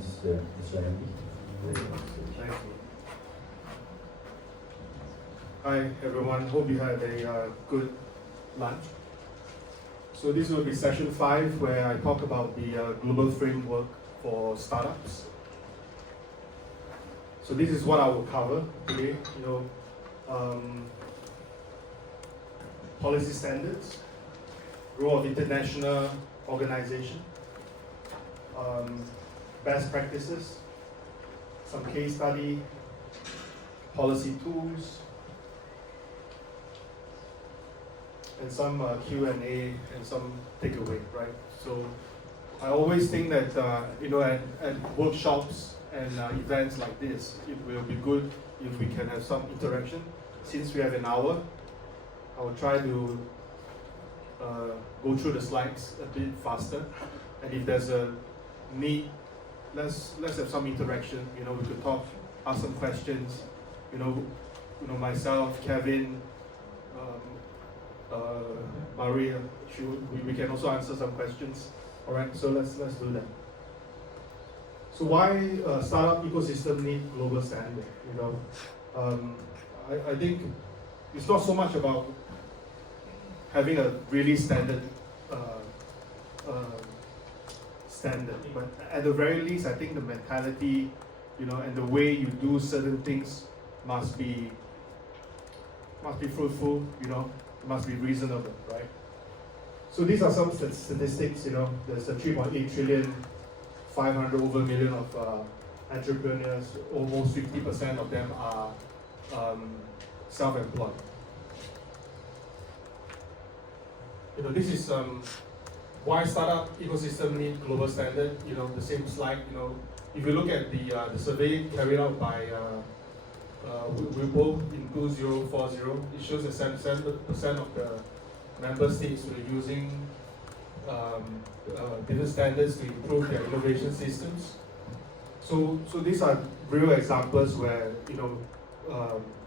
please, Mr. Andy. Thank you. Hi everyone, hope you had a good lunch. So this will be session 5 where I talk about the global framework for startups. So this is what I will cover today, policy standards, role of international organization, best practices, some case study, policy tools, and some Q&A and some takeaway, right? So I always think that at workshops and events like this, it will be good if we can have some interaction. Since we have an hour, I will try to go through the slides a bit faster, and if there's a need, let's have some interaction. We could talk, ask some questions. Myself, Kevin, Maria, we can also answer some questions. All right, so let's do that. So why startup ecosystem need global standard? I think it's not so much about having a really standard standard, but at the very least, I think the mentality, and the way you do certain things must be fruitful, must be reasonable, right? So these are some statistics, there's a 3.8 trillion, 500 over million of entrepreneurs, almost 50% of them are self-employed. This is why startup ecosystem need global standard. The same slide. If you look at the survey carried out by WIPO in 2040, it shows that 77% of the member states were using business standards to improve their innovation systems. So these are real examples where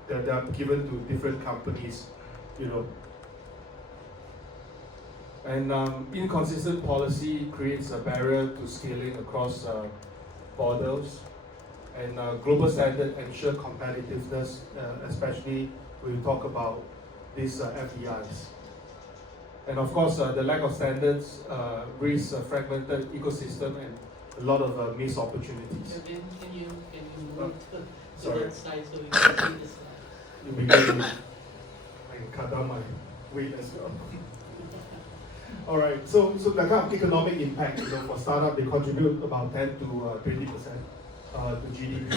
they are given to different companies, And inconsistent policy creates a barrier to scaling across borders, and global standard ensure competitiveness, especially when we talk about these FDIs. And of course, the lack of standards risks a fragmented ecosystem and a lot of missed opportunities. Can you move to that slide so we can see the slide? You'll be good. I can cut down my weight as well. All right, so the kind of economic impact, for startup, they contribute about 10 to 20% to GDP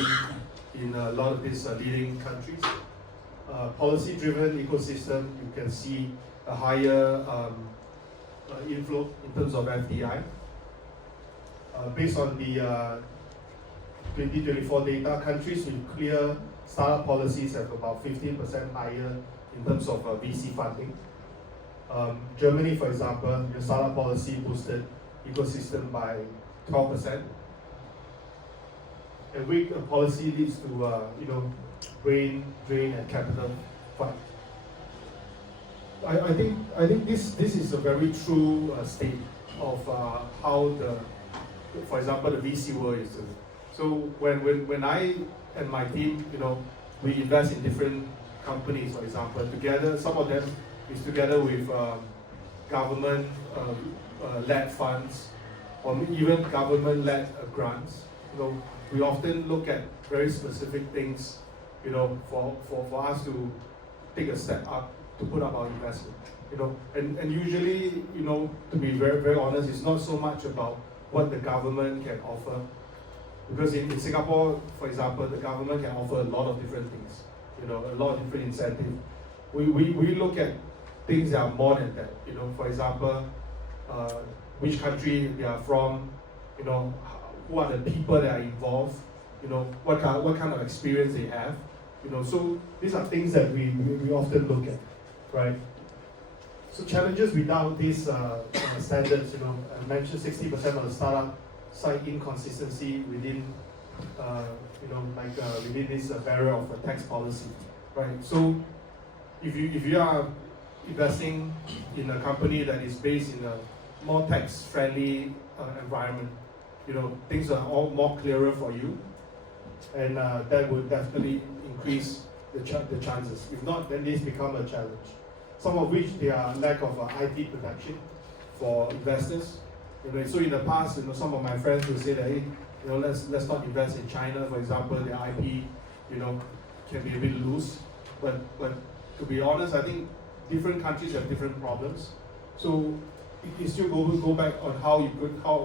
in a lot of these leading countries. Policy-driven ecosystem, you can see a higher inflow in terms of FDI. Based on the 2024 data, countries with clear startup policies have about 15% higher in terms of VC funding. Germany, for example, the startup policy boosted ecosystem by 12%. A weak policy leads to brain drain and capital fund. I think this is a very true state of how for example, the VC world is doing. So when I and my team, we invest in different companies, for example, together. Some of them is together with government led funds, or even government-led grants. We often look at very specific things, for us to take a step up to put up our investment. And usually, to be very, very honest, it's not so much about what the government can offer, because in Singapore, for example, the government can offer a lot of different things, a lot of different incentives. We look at things that are more than that. For example, which country they are from, who are the people that are involved, what kind of experience they have, So these are things that we often look at, right? So challenges without these standards, I mentioned 60% of the startup cite inconsistency within, within this barrier of tax policy, right? So if you are investing in a company that is based in a more tax-friendly environment, things are all more clearer for you, and that would definitely increase the chances. If not, then these become a challenge. Some of which they are lack of IP protection for investors. So in the past, some of my friends will say that, hey, let's not invest in China, for example. The IP, can be a bit loose. But to be honest, I think different countries have different problems. So you still go back on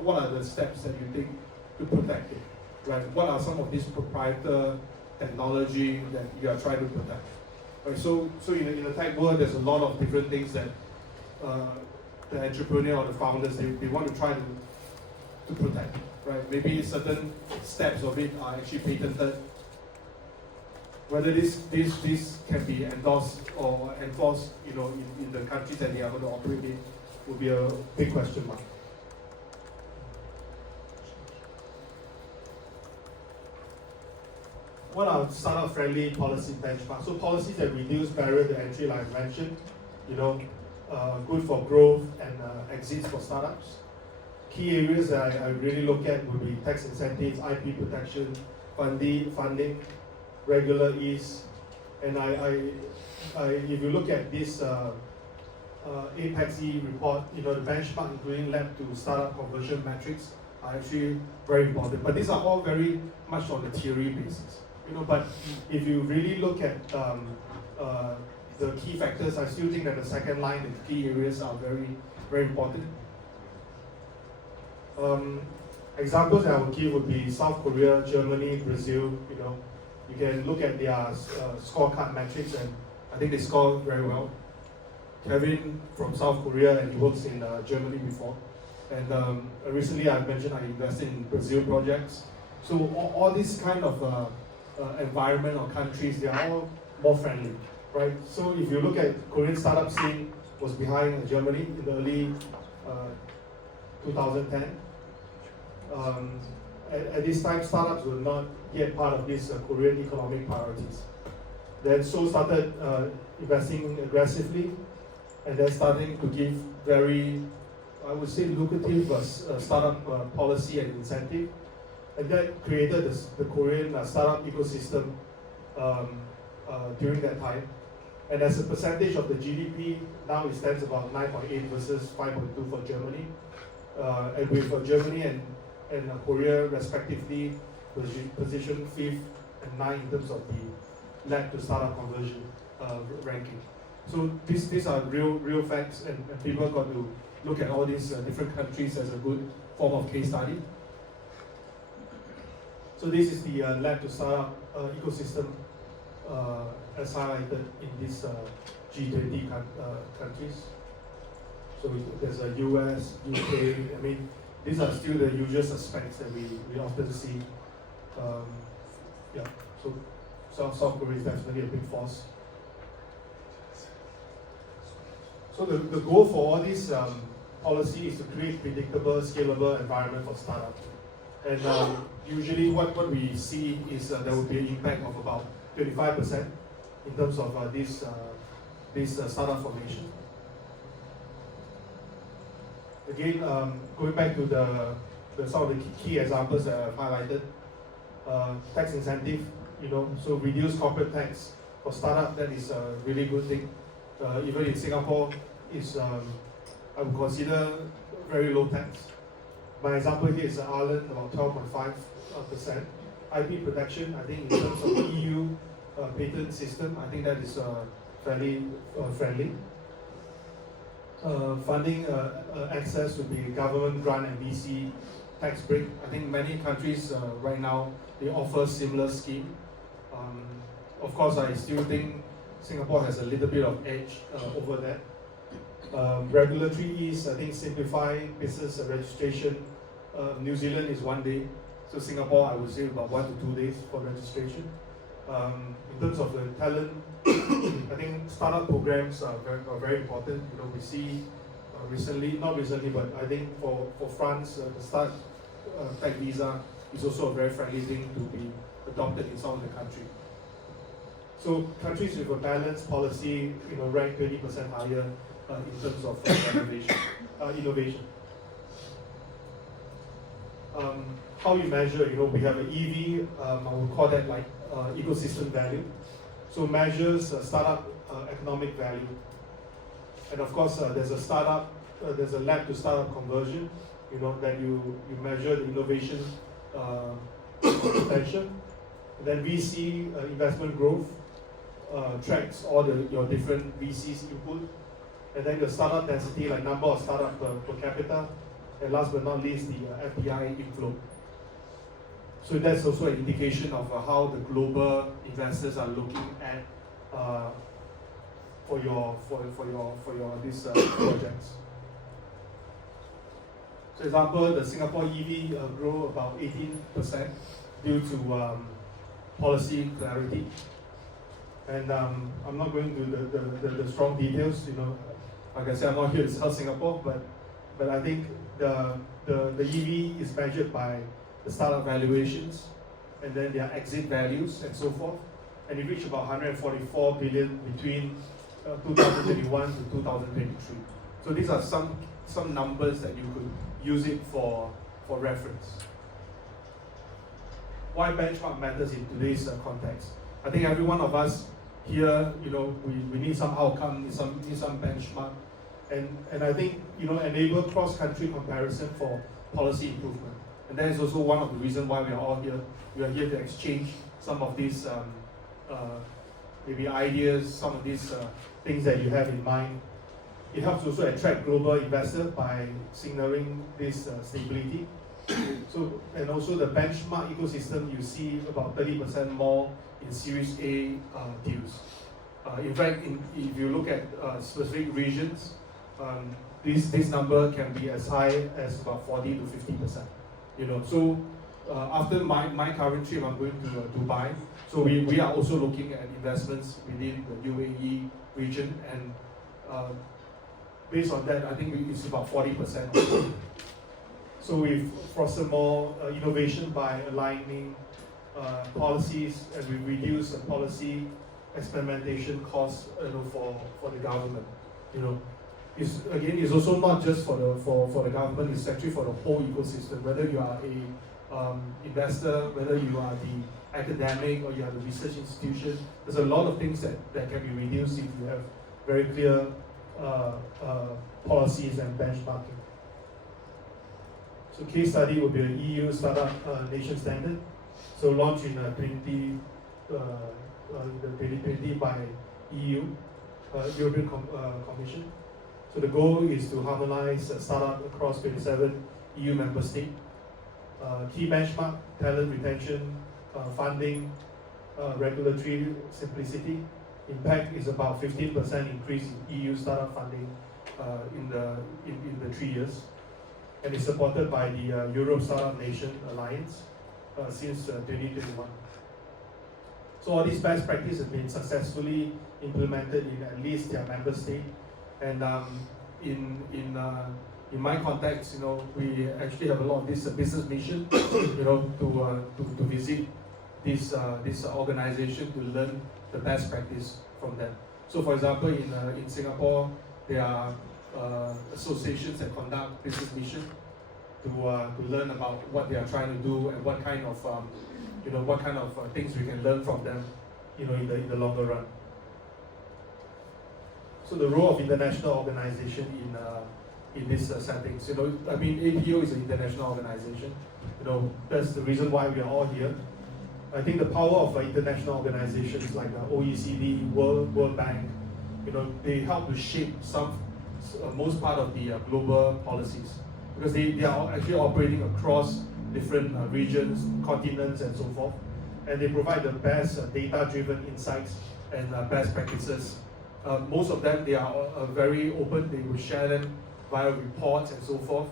what are the steps that you take to protect it, right? What are some of these proprietary technology that you are trying to protect? Right, so in the tech world, there's a lot of different things that the entrepreneur or the founders they want to try to protect, right? Maybe certain steps of it are actually patented. Whether this can be endorsed or enforced, in the countries that they are going to operate in, will be a big question mark. What are startup-friendly policy benchmarks? So policies that reduce barrier to entry, like I mentioned, good for growth and exits for startups. Key areas that I really look at would be tax incentives, IP protection, funding, regular ease, and if you look at this APEX-E report, the benchmark including lab to startup conversion metrics are actually very important. But these are all very much on the theory basis. But if you really look at the key factors, I still think that the second line, the key areas are very, very important. Examples that I would give would be South Korea, Germany, Brazil. You can look at their scorecard metrics, and I think they score very well. Kevin from South Korea, and he works in Germany before. And recently I mentioned I invested in Brazil projects. So all these kind of environment or countries, they are all more friendly, right? So if you look at Korean startup scene was behind Germany in the early 2010. At this time, startups were not yet part of these Korean economic priorities. Then Seoul started investing aggressively, and then starting to give very, I would say, lucrative startup policy and incentive. And that created the Korean startup ecosystem during that time. And as a percentage of the GDP, now it stands about 9.8 versus 5.2 for Germany. And with Germany and Korea respectively positioned 5th and 9th in terms of the lab to startup conversion ranking. So these are real facts, and people got to look at all these different countries as a good form of case study. So this is the lab to startup ecosystem as highlighted in these G20 countries. So there's a US, UK. I mean, these are still the usual suspects that we often see. So South Korea is definitely a big force. So the goal for all these policy is to create predictable, scalable environment for startups. And usually what we see is there will be an impact of about 25% in terms of this startup formation. Again, going back to some of the key examples that I've highlighted, tax incentive, so reduce corporate tax for startup, that is a really good thing. Even in Singapore, I would consider very low tax. My example here is Ireland, about 12.5%. IP protection, I think in terms of the EU patent system, I think that is fairly friendly. Funding access would be government grant and VC tax break. I think many countries right now, they offer similar scheme. Of course, I still think Singapore has a little bit of edge over that. Regulatory ease, I think simplify business registration. New Zealand is 1 day, so Singapore I would say about 1 to 2 days for registration. In terms of the talent, I think startup programs are very important. We see not recently, but I think for France, the start tech visa is also a very friendly thing to be adopted in some of the country. So countries with a balanced policy, rank 20% higher in terms of innovation. how you measure, we have an EV, I would call that like ecosystem value. So measures startup economic value. And of course, there's a lab to startup conversion, that you measure the innovation potential. And then VC investment growth tracks all your different VCs input. And then your startup density, like number of startup per capita. And last but not least, the FDI inflow. So that's also an indication of how the global investors are looking at for your these projects. So example, the Singapore EV grew about 18% due to policy clarity. And I'm not going to the strong details. Like I said, I'm not here to sell Singapore, but I think the EV is measured by the startup valuations, and then their exit values and so forth, and it reached about 144 billion between 2021 to 2023. So these are some numbers that you could use it for reference. Why benchmark matters in today's context? I think every one of us here, we need some outcome, need some benchmark, and I think enable cross-country comparison for policy improvement. And that is also one of the reasons why we are all here. We are here to exchange some of these maybe ideas, some of these things that you have in mind. It helps also attract global investors by signaling this stability. So, and also the benchmark ecosystem, you see about 30% more in Series A deals. In fact, if you look at specific regions, this number can be as high as about 40 to 50%. So after my current trip, I'm going to Dubai. So we are also looking at investments within the UAE region, and based on that, I think it's about 40%. So we've fostered more innovation by aligning policies, and we reduce the policy experimentation costs for the government. It's also not just for the government, it's actually for the whole ecosystem, whether you are a investor, whether you are the academic or you are the research institution. There's a lot of things that can be reduced if you have very clear policies and benchmarking. So case study would be the EU Startup Nation Standard. So launched in 2020 by EU, European Commission. So the goal is to harmonize startup across 27 EU member states. Key benchmark, talent retention, funding, regulatory simplicity. Impact is about 15% increase in EU startup funding in the 3 years. And it's supported by the Europe Startup Nation Alliance since 2021. So all these best practices have been successfully implemented in at least their member state. And in my context, we actually have a lot of this business mission, to visit this organization to learn the best practice from them. So, for example, in Singapore, there are associations that conduct business mission to learn about what they are trying to do and what kind of things we can learn from them, in the longer run. So the role of international organization in this settings, APO is an international organization. That's the reason why we are all here. I think the power of international organizations like the OECD, World Bank, they help to shape most part of the global policies, because they are actually operating across different regions, continents, and so forth, and they provide the best data-driven insights and best practices. Most of them, they are very open. They will share them via reports and so forth.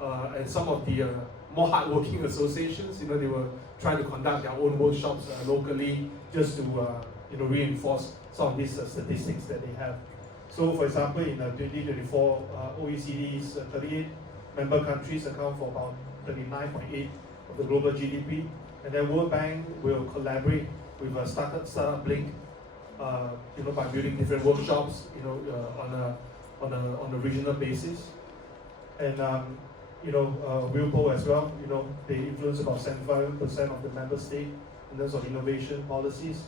And some of the more hardworking associations, they will try to conduct their own workshops locally just to reinforce some of these statistics that they have. So, for example, in 2024, OECD's 38 member countries account for about 39.8% of the global GDP, and then World Bank will collaborate with a startup link, by building different workshops, on a regional basis, and WIPO as well. They influence about 75% of the member state in terms of innovation policies.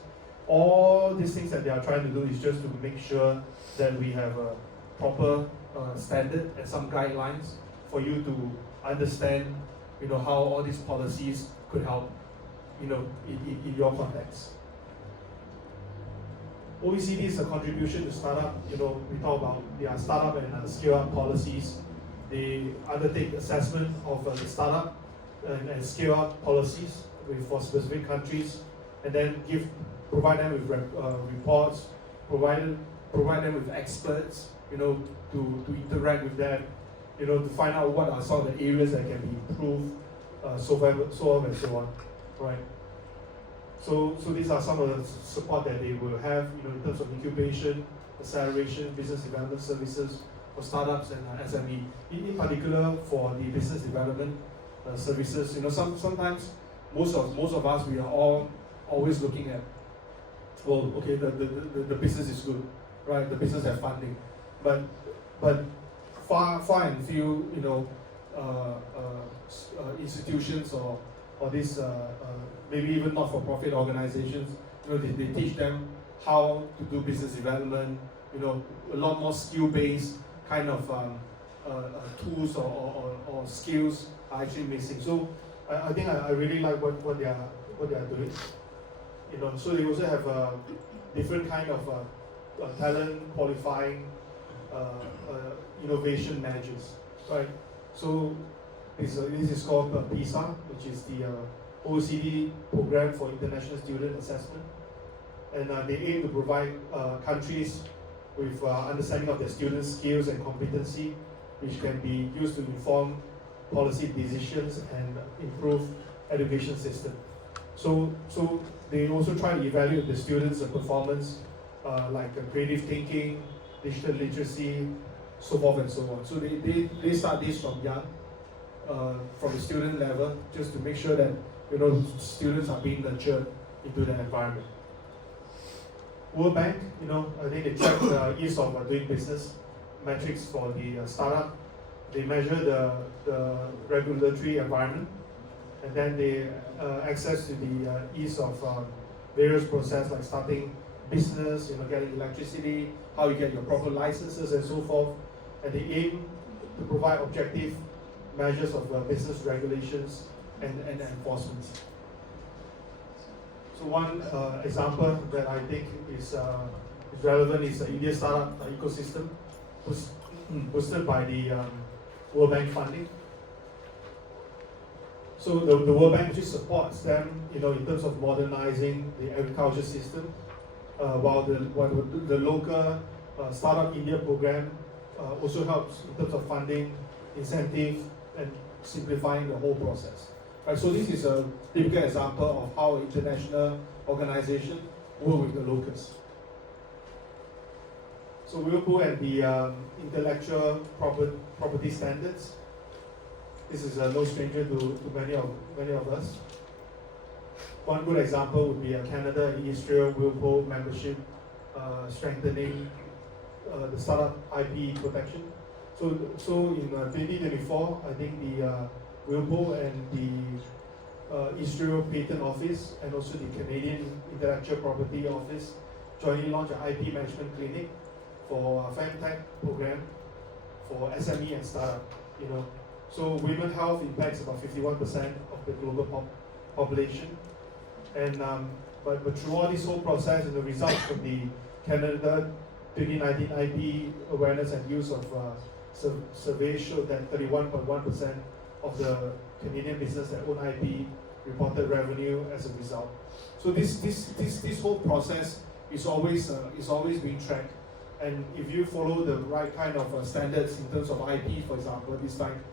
All these things that they are trying to do is just to make sure that we have a proper standard and some guidelines for you to understand, how all these policies could help, in your context. OECD is a contribution to startup. We talk about their startup and scale-up policies. They undertake assessment of the startup and scale-up policies for specific countries, and then provide them with reports, provide them with experts, to interact with them, to find out what are some of the areas that can be improved, so on and so on, right? So these are some of the support that they will have, in terms of incubation, acceleration, business development services for startups and SME. In particular, for the business development services, sometimes most of us, we are always looking at, well, okay, the business is good, right? The business has funding, but far and few, institutions or these maybe even not-for-profit organizations, they teach them how to do business development. A lot more skill-based kind of tools or skills are actually missing. So I think I really like what they are doing. So they also have different kind of talent qualifying innovation measures, right? So this is called PISA, which is the OECD program for international student assessment, and they aim to provide countries with understanding of their students' skills and competency, which can be used to inform policy decisions and improve education system. So they also try to evaluate the students' performance, like creative thinking, digital literacy, so forth and so on. So they start this from young, from the student level, just to make sure that students are being nurtured into the environment. World Bank, I think they track the ease of doing business metrics for the startup. They measure the regulatory environment, and then they access to the ease of various processes like starting business, getting electricity, how you get your proper licenses and so forth. And they aim to provide objective measures of business regulations and enforcement. So one example that I think is relevant is the India startup ecosystem, boosted by the World Bank funding. So the World Bank actually supports them, in terms of modernizing the agriculture system, while the local Startup India program also helps in terms of funding, incentive, and simplifying the whole process. Right, so this is a typical example of how international organizations work with the locals. So we'll put at the intellectual property standards. This is no stranger to many of us. One good example would be Canada and Israel WIPO membership, strengthening the startup IP protection. So in 2024, I think the WIPO and the Israel Patent Office and also the Canadian Intellectual Property Office jointly launched an IP management clinic for FemTech program for SME and startup. So women's health impacts about 51% of the global population, and but through all this whole process and the results from the Canada 2019 IP awareness and use of survey showed that 31.1% of the Canadian business that own IP reported revenue as a result. So this whole process is always being tracked, and if you follow the right kind of standards in terms of IP, for example, this time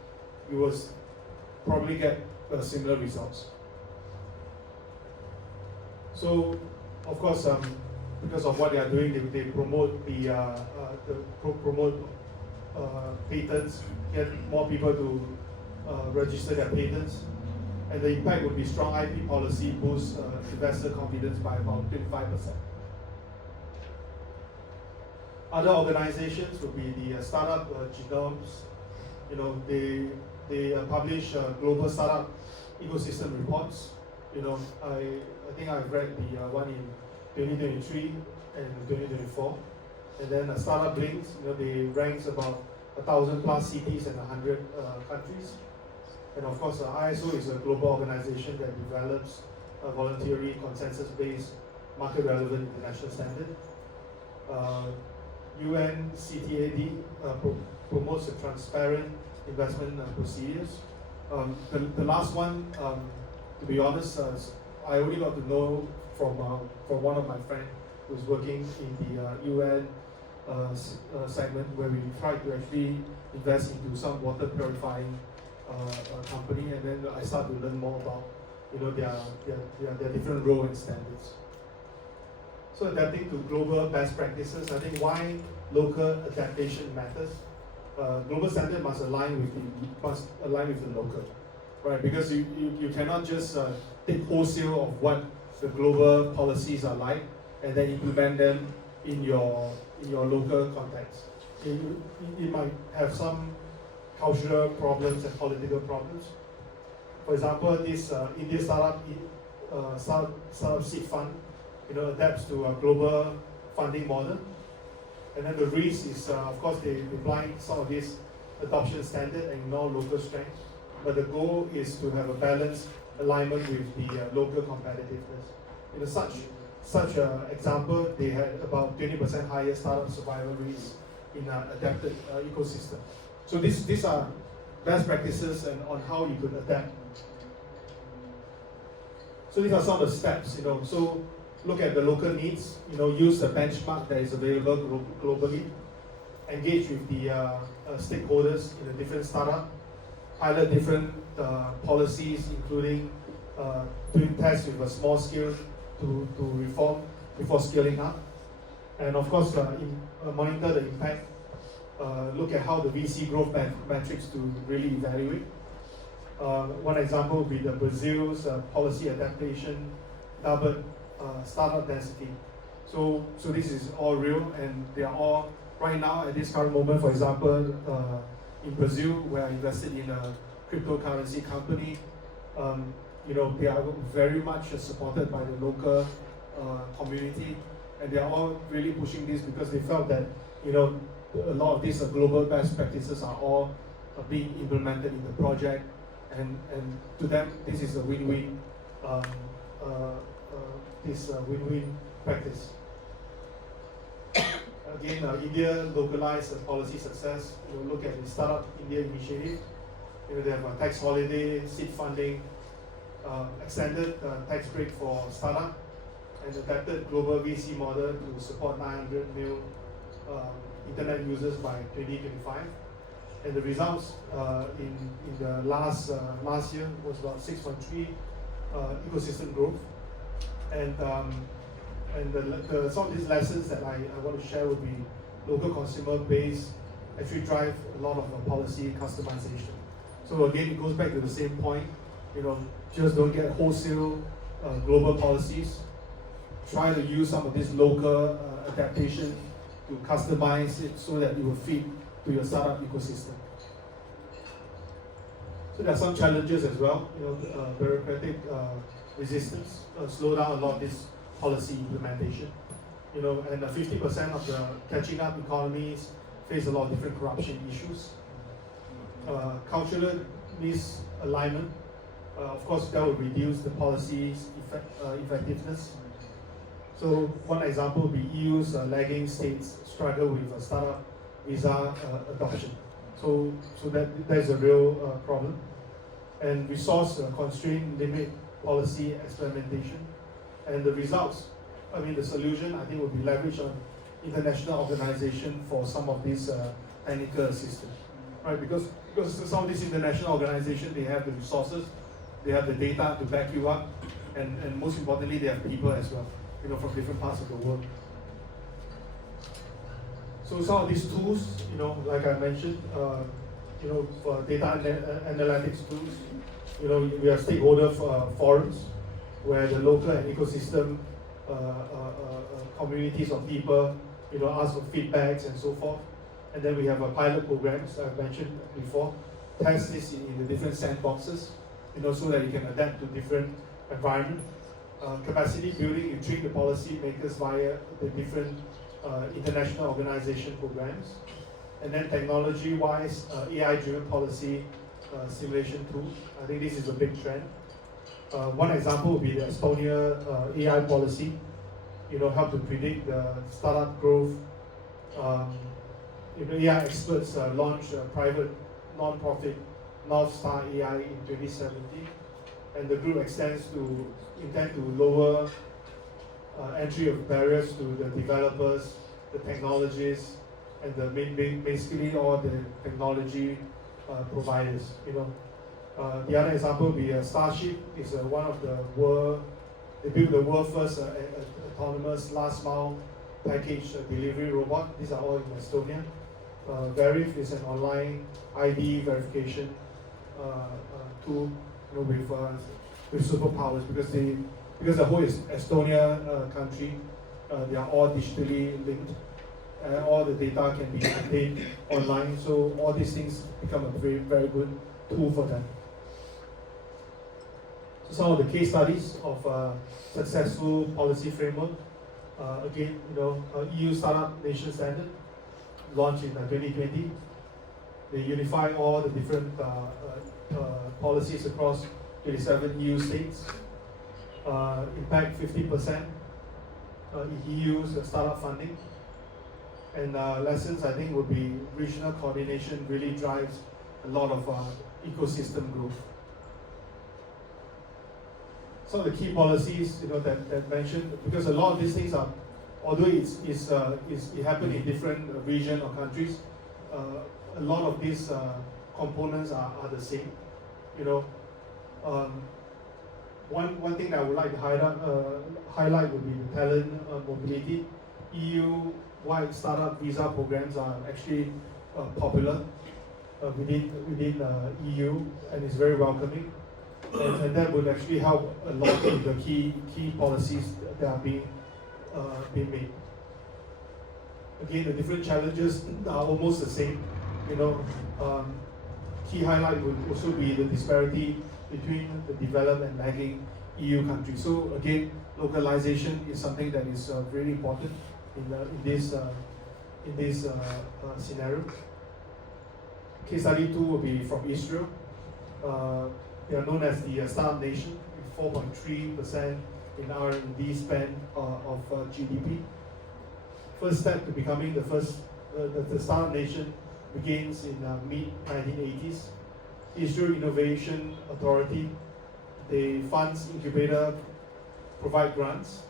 you will probably get similar results. So, of course, because of what they are doing, they promote patents, get more people to register their patents, and the impact would be strong IP policy boosts investor confidence by about 25%. Other organizations would be the startup genomes. They they publish global startup ecosystem reports. You know, I think I've read the one in 2023 and 2024. And then Startup Blinks, you know, they ranks about 1,000 plus cities and 100 countries. And of course, ISO is a global organization that develops a voluntary, consensus-based, market-relevant international standard. UNCTAD promotes a transparent investment procedures. The last one, to be honest, I only got to know from one of my friends who's working in the UN segment, where we tried to actually invest into some water purifying company, and then I start to learn more about, you know, their different role and standards. So adapting to global best practices, I think why local adaptation matters. Global standard must align with the local, right? Because you cannot just take wholesale of what the global policies are like and then implement them in your local context. It might have some cultural problems and political problems. For example, this India startup seed fund, you know, adapts to a global funding model, and then the risk is, of course, they apply some of this adoption standard and ignore local strength. But the goal is to have a balanced alignment with the local competitiveness. You know, such an example, they had about 20% higher startup survival rates in an adapted ecosystem. So these are best practices and on how you could adapt. So these are some of the steps, you know. So look at the local needs, you know, use the benchmark that is available globally, engage with the stakeholders in a different startup, pilot different policies, including doing tests with a small scale to reform before scaling up. And of course, monitor the impact, look at how the VC growth metrics to really evaluate. One example would be the Brazil's policy adaptation doubled startup density. So this is all real, and they are all right now at this current moment. For example, in Brazil, where I invested in a cryptocurrency company, you know, they are very much supported by the local community, and they are all really pushing this because they felt that, you know, a lot of these global best practices are all being implemented in the project, and to them this is a win-win. Win-win practice. Again, India localized policy success. You know, look at the Startup India initiative. You know, they have a tax holiday, seed funding, extended tax break for startup, and adapted global VC model to support 900 million internet users by 2025. And the results in the last year was about 6.3 ecosystem growth. And some of these lessons that I want to share would be local consumer base actually drive a lot of policy customization. So again, it goes back to the same point. You know, just don't get wholesale global policies. Try to use some of this local adaptation to customize it so that it will fit to your startup ecosystem. So there are some challenges as well. You know, bureaucratic resistance slow down a lot of this policy implementation. You know, and 50% of the catching up economies face a lot of different corruption issues. Cultural misalignment, of course, that will reduce the policy's effectiveness. So one example would be EU's lagging states struggle with startup visa adoption. So that is a real problem. And resource constraint limit policy experimentation. And the results, I mean, the solution, I think, would be leverage on international organization for some of these technical assistance, right? Because some of these international organizations, they have the resources, they have the data to back you up, and most importantly, they have people as well, you know, from different parts of the world. So some of these tools, you know, like I mentioned, you know, for data analytics tools, you know, we have stakeholder forums where the local and ecosystem communities of people, you know, ask for feedbacks and so forth. And then we have pilot programs I've mentioned before, test this in the different sandboxes, so that you can adapt to different environment. Capacity building, you train the policy makers via the different international organization programs. And then technology-wise, AI-driven policy simulation tools. I think this is a big trend. One example would be the Estonia AI policy, help to predict the startup growth. AI experts launched a private non-profit North Star AI in 2017, and the group intend to lower entry of barriers to the developers, the technologists, and basically all the technology providers. The other example would be Starship is one of the they built the world's first autonomous last mile package delivery robot. These are all in Estonia. Verif is an online ID verification tool, with superpowers, because the whole Estonia country, they are all digitally linked. All the data can be obtained online, so all these things become a very, very good tool for them. So some of the case studies of successful policy framework. Again, EU Startup Nation Standard, launched in 2020. They unify all the different policies across 27 EU states. Impact 50% EU's startup funding. And lessons, I think, would be regional coordination really drives a lot of ecosystem growth. Some of the key policies, that mentioned, because a lot of these things are, although it happen in different regions or countries, a lot of these components are the same. One thing that I would like to highlight would be the talent mobility. EU-wide startup visa programs are actually popular within EU, and it's very welcoming. And that would actually help a lot in the key policies that are being made. Again, the different challenges are almost the same. Key highlight would also be the disparity between the developed and lagging EU countries. So again, localization is something that is really important in this scenario. Case study 2 will be from Israel. They are known as the startup nation, with 4.3% in R&D spend of GDP. First step to becoming the startup nation begins in mid-1980s. Israel Innovation Authority, they funds incubator, provide grants.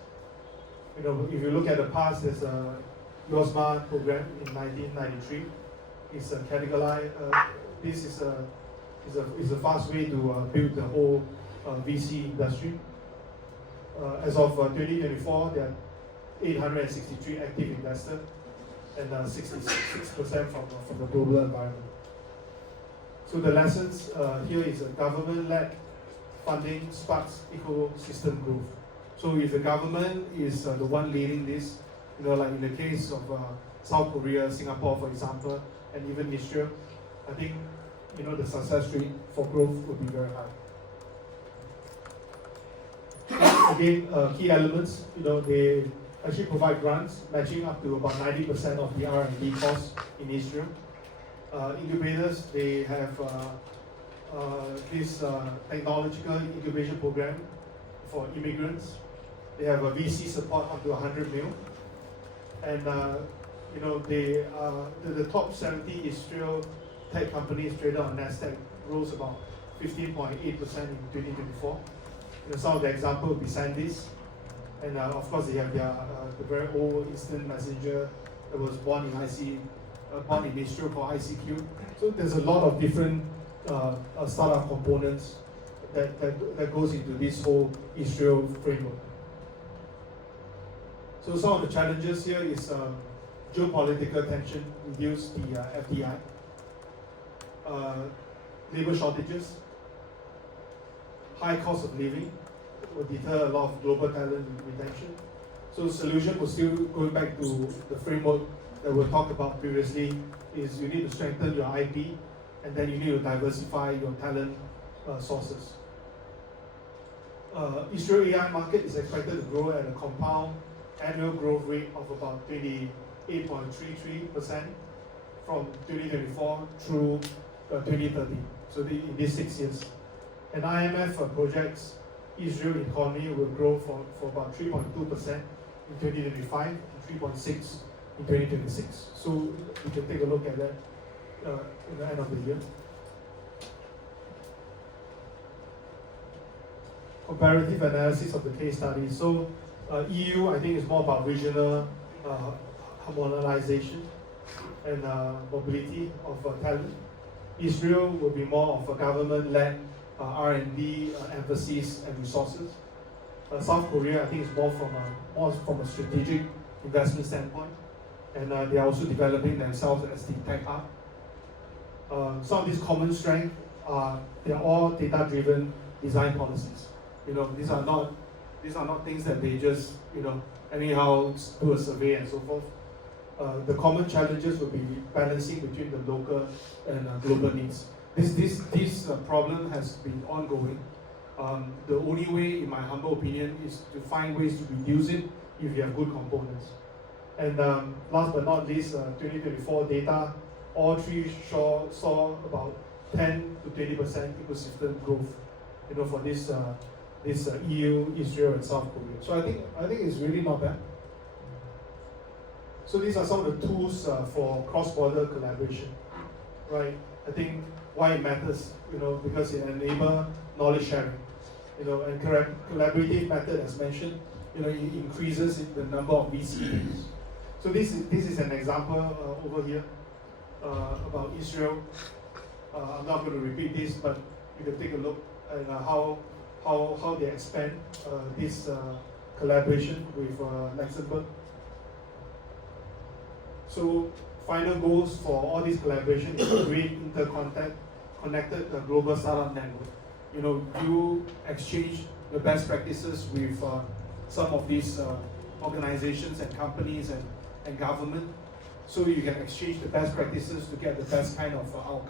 If you look at the past, there's a YOSMA program in 1993. It's a categorized. This is a fast way to build the whole VC industry. As of 2024, there are 863 active investors and 66% from the global environment. So the lessons here is a government-led funding sparks ecosystem growth. So if the government is the one leading this, like in the case of South Korea, Singapore, for example, and even Israel, I think the success rate for growth would be very high. Again, key elements, they actually provide grants matching up to about 90% of the R&D costs in Israel. Incubators, they have this technological incubation program for immigrants. They have a VC support up to 100 mil. And the top 70 Israel tech companies traded on NASDAQ rose about 15.8% in 2024. Some of the examples would be SanDisk, and of course they have the very old instant messenger that was born in Israel called ICQ. So there's a lot of different startup components that goes into this whole Israel framework. So some of the challenges here is geopolitical tension, reduce the FDI, labor shortages, high cost of living will deter a lot of global talent retention. So the solution was still going back to the framework that we talked about previously, is you need to strengthen your IP, and then you need to diversify your talent sources. Israel AI market is expected to grow at a compound annual growth rate of about 28.33% from 2024 through 2030. So in these 6 years. And IMF projects Israel economy will grow for about 3.2% in 2025 and 3.6% in 2026. So we can take a look at that in the end of the year. Comparative analysis of the case study. So EU, I think, is more about regional harmonization and mobility of talent. Israel will be more of a government-led R&D emphasis and resources. South Korea, I think, is more from a strategic investment standpoint, and they are also developing themselves as the tech hub. Some of these common strengths they are all data-driven design policies. These are not things that they just anyhow do a survey and so forth. The common challenges will be balancing between the local and global needs. This problem has been ongoing. The only way, in my humble opinion, is to find ways to reduce it if you have good components. And last but not least, 2024 data, all three saw about 10 to 20% ecosystem growth, for this EU, Israel, and South Korea. So I think it's really not bad. So these are some of the tools for cross-border collaboration, right? I think why it matters, because it enables knowledge sharing, and collaborative method, as mentioned, it increases the number of VCs. So this is an example over here about Israel. I'm not going to repeat this, but you can take a look at how they expand this collaboration with Luxembourg. So final goals for all this collaboration is to create connected global startup network. You exchange the best practices with some of these organizations and companies and government, so you can exchange the best practices to get the best kind of outcome.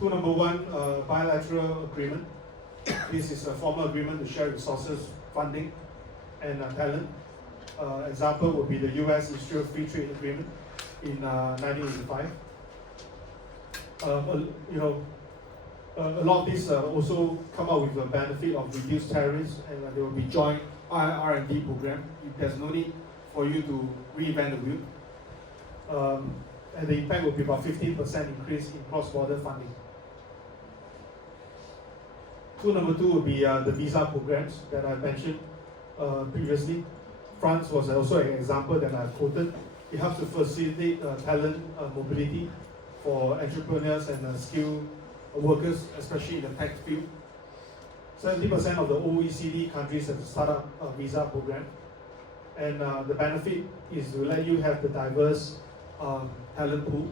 Tool number one, bilateral agreement. This is a formal agreement to share resources, funding, and talent. Example would be the US-Israel Free Trade Agreement in 1985. A lot of these also come out with the benefit of reduced tariffs, and there will be joint R&D program. There's no need for you to reinvent the wheel. And the impact will be about 15% increase in cross-border funding. Tool number two will be the visa programs that I mentioned previously. France was also an example that I quoted. It helps to facilitate talent mobility for entrepreneurs and skilled workers, especially in the tech field. 70% of the OECD countries have started a visa program. And the benefit is to let you have the diverse talent pool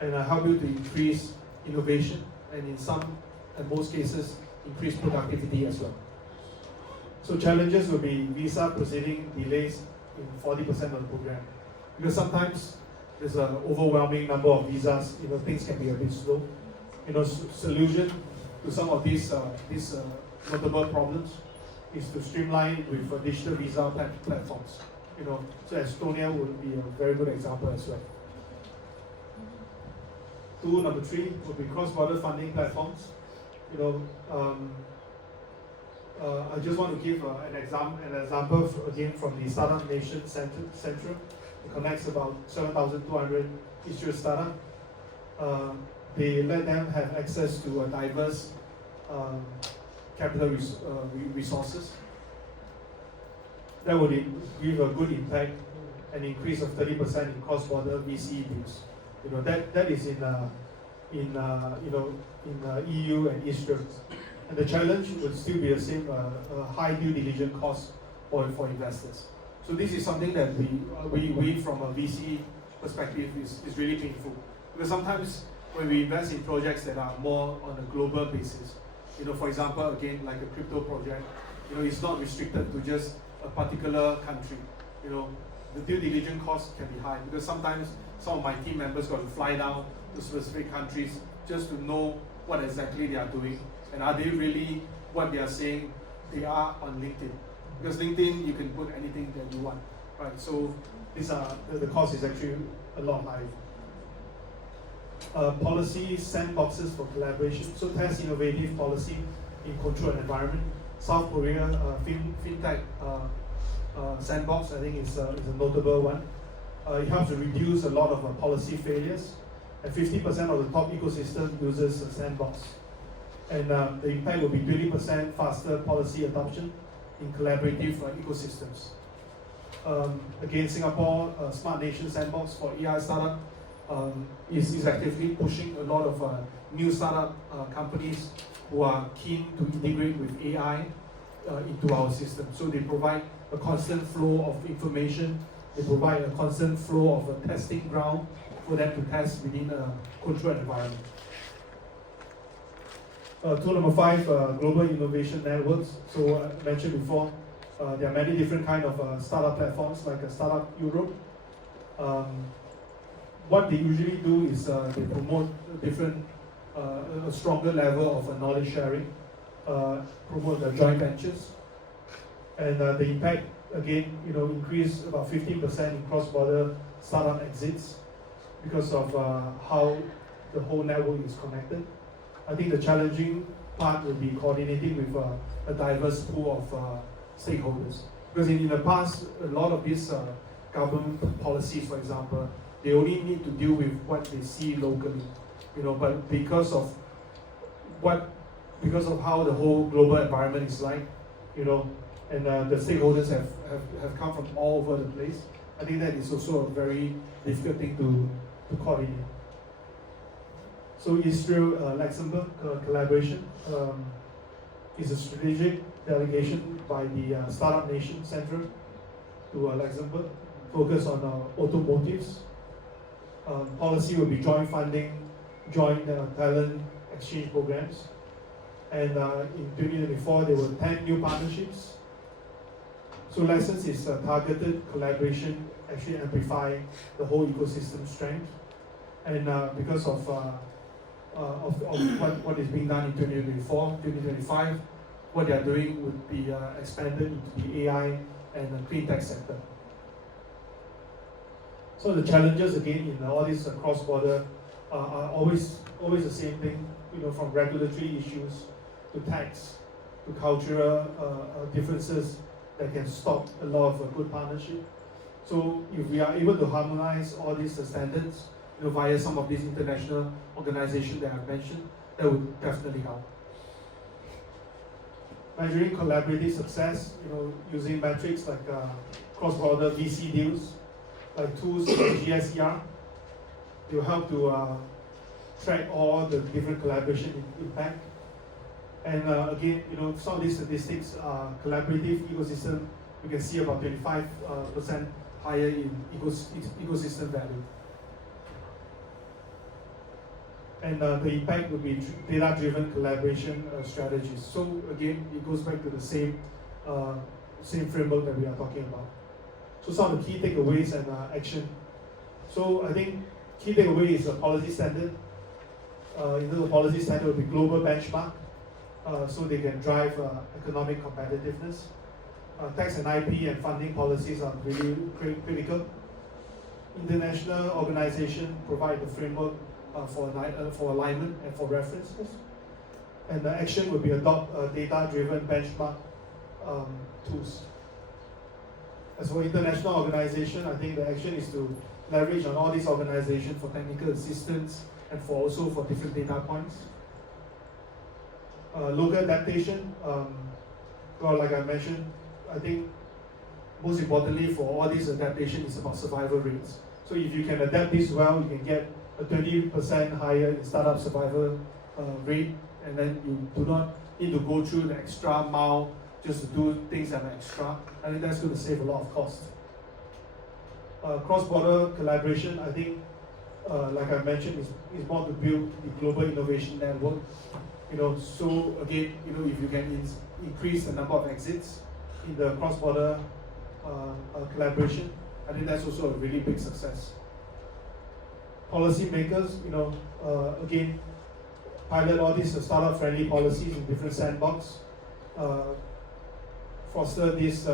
and help you to increase innovation, and in most cases, increase productivity as well. So challenges will be visa proceeding delays in 40% of the program. Because sometimes there's an overwhelming number of visas, things can be a bit slow. Solution to some of these notable problems is to streamline with digital visa platforms. So Estonia would be a very good example as well. Tool number three would be cross-border funding platforms. I just want to give an example again from the Startup Nation Central. It connects about 7,200 Israel startups. They let them have access to a diverse capital resources. That would give a good impact, an increase of 30% in cross-border VC deals. That is in EU and Israel. And the challenge would still be the same, high due diligence cost for investors. So this is something that we from a VC perspective is really painful. Because sometimes when we invest in projects that are more on a global basis, for example, again, like a crypto project, it's not restricted to just a particular country. the due diligence cost can be high because sometimes some of my team members got to fly down to specific countries just to know what exactly they are doing and are they really what they are saying they are on LinkedIn. Because LinkedIn, you can put anything that you want, right? So these are the cost is actually a lot higher. Policy sandboxes for collaboration. So test innovative policy in controlled environment. South Korea fintech sandbox, I think is a notable one. It helps to reduce a lot of policy failures, and 50% of the top ecosystem uses a sandbox. And the impact will be 20% faster policy adoption in collaborative ecosystems. Again, Singapore Smart Nation Sandbox for AI startup is actively pushing a lot of new startup companies who are keen to integrate with AI into our system. So they provide a constant flow of information, they provide a constant flow of a testing ground for them to test within a controlled environment. Tool number 5, global innovation networks. So I mentioned before, there are many different kind of startup platforms like Startup Europe. What they usually do is they promote a stronger level of knowledge sharing, promote the joint ventures, and the impact again, increase about 15% in cross-border startup exits because of how the whole network is connected. I think the challenging part will be coordinating with a diverse pool of stakeholders. Because in the past, a lot of these government policies, for example, they only need to deal with what they see locally, but because of how the whole global environment is like, and the stakeholders have come from all over the place, I think that is also a very difficult thing to coordinate. So Israel-Luxembourg collaboration is a strategic delegation by the Startup Nation Center to Luxembourg, focus on automotives. Policy will be joint funding, joint talent exchange programs. And in 2024, there were 10 new partnerships. So lessons is targeted collaboration, actually amplifying the whole ecosystem strength. And because of what is being done in 2024, 2025, what they are doing would be expanded into the AI and the clean tech sector. So the challenges again in all these cross-border are always the same thing, from regulatory issues to tax to cultural differences that can stop a lot of good partnership. So if we are able to harmonize all these standards, via some of these international organizations that I mentioned, that would definitely help. Measuring collaborative success, using metrics like cross-border VC deals, like tools like GSER, they will help to track all the different collaboration impact. And again, some of these statistics are collaborative ecosystem. You can see about 25% higher in ecosystem value. And the impact will be data-driven collaboration strategies. So again, it goes back to the same framework that we are talking about. So some of the key takeaways and action. So I think key takeaway is a policy standard. In terms of policy standard, will be global benchmark, so they can drive economic competitiveness. Tax and IP and funding policies are really critical. International organization provide the framework for alignment and for references. And the action will be adopt data-driven benchmark tools. As for international organization, I think the action is to leverage on all these organizations for technical assistance and also for different data points. Local adaptation, well, like I mentioned, I think most importantly for all this adaptation is about survival rates. So if you can adapt this well, you can get a 20% higher in startup survival rate, and then you do not need to go through the extra mile just to do things that are extra. I think that's going to save a lot of cost. Cross-border collaboration, I think, like I mentioned, is more to build the global innovation network. So again, if you can increase the number of exits in the cross-border collaboration, I think that's also a really big success. Policymakers, again, pilot all these startup-friendly policies in different sandbox, foster these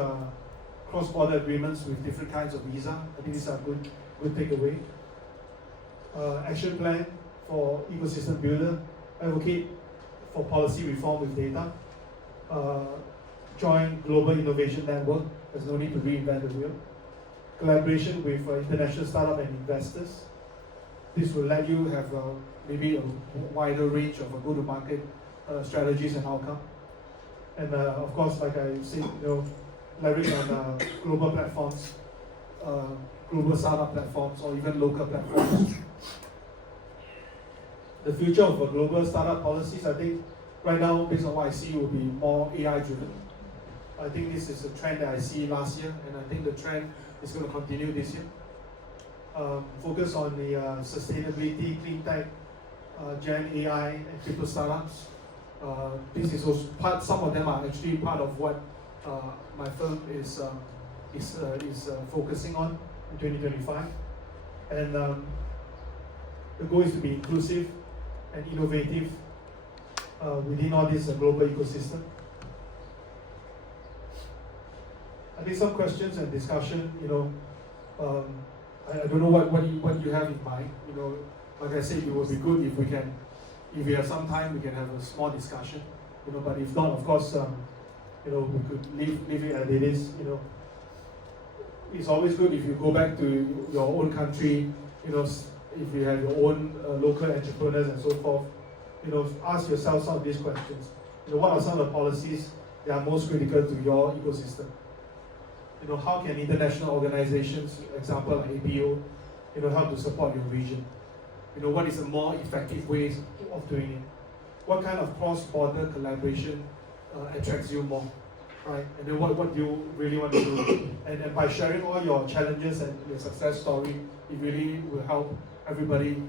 cross-border agreements with different kinds of visa. I think these are good takeaway. Action plan for ecosystem builder, advocate for policy reform with data. Join global innovation network, there's no need to reinvent the wheel. Collaboration with international startup and investors. This will let you have maybe a wider range of go-to-market strategies and outcome. And of course, like I said, leverage on global platforms, global startup platforms, or even local platforms. The future of global startup policies, I think, right now, based on what I see, will be more AI-driven. I think this is a trend that I see last year, and I think the trend is going to continue this year. Focus on the sustainability, clean tech, Gen AI, and crypto startups. This is also part. Some of them are actually part of what my firm is focusing on in 2025. And the goal is to be inclusive and innovative within all this global ecosystem. I think some questions and discussion. I don't know what you have in mind. Like I said, it would be good if we have some time, we can have a small discussion. But if not, of course, we could leave it as it is. It's always good if you go back to your own country. If you have your own local entrepreneurs and so forth. Ask yourself some of these questions. What are some of the policies that are most critical to your ecosystem? How can international organizations, example like APO, help to support your region? What is a more effective ways of doing it? What kind of cross-border collaboration attracts you more, right? And then what do you really want to do? And by sharing all your challenges and your success story, it really will help everybody,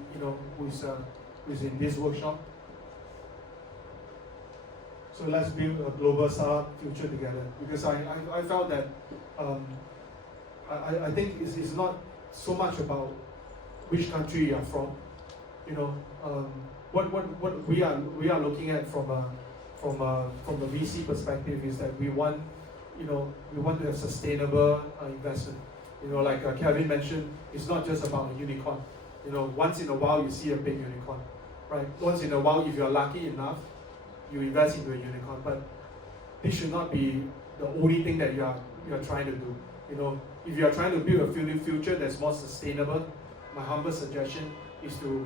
who's in this workshop. So let's build a global startup future together. Because I felt that I think it's not so much about which country you are from. What we are looking at from a VC perspective is that we want to have sustainable investment. Like Kevin mentioned, it's not just about a unicorn. Once in a while you see a big unicorn, right? Once in a while, if you're lucky enough, you invest into a unicorn. But this should not be the only thing that you are trying to do. If you are trying to build a future that's more sustainable, my humble suggestion is to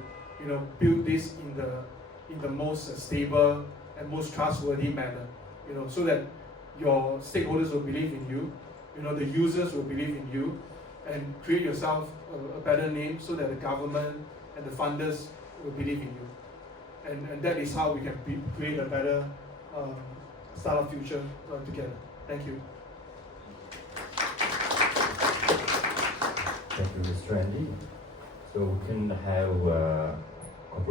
build this in the most stable and most trustworthy manner. So that your stakeholders will believe in you. The users will believe in you, and create yourself a better name so that the government and the funders will believe in you. And that is how we can create a better startup future together. Thank you. Thank you, Mr. Andy. So we can have